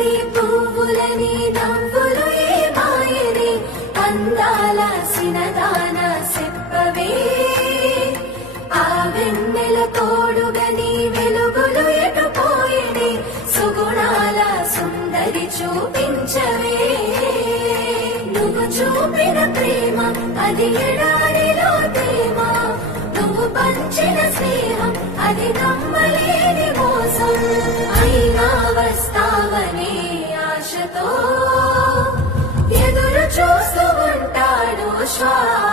బంతి పువ్వులని నవ్వులు ఏమాయని అందాల సినదాన చెప్పవే ఆ వెన్నెల తోడుగని వెలుగులు ఎటుపోయిని సుగుణాల సుందరి చూపించవే నువ్వు చూపిన ప్రేమ అది ఎడారిలో తేమ నువ్వు పంచిన స్నేహం అది నమ్మలేని మోసం అయినా వస్తావనే ఆశతో ఎదురు చూస్తూ ఉంటాడు శ్వాస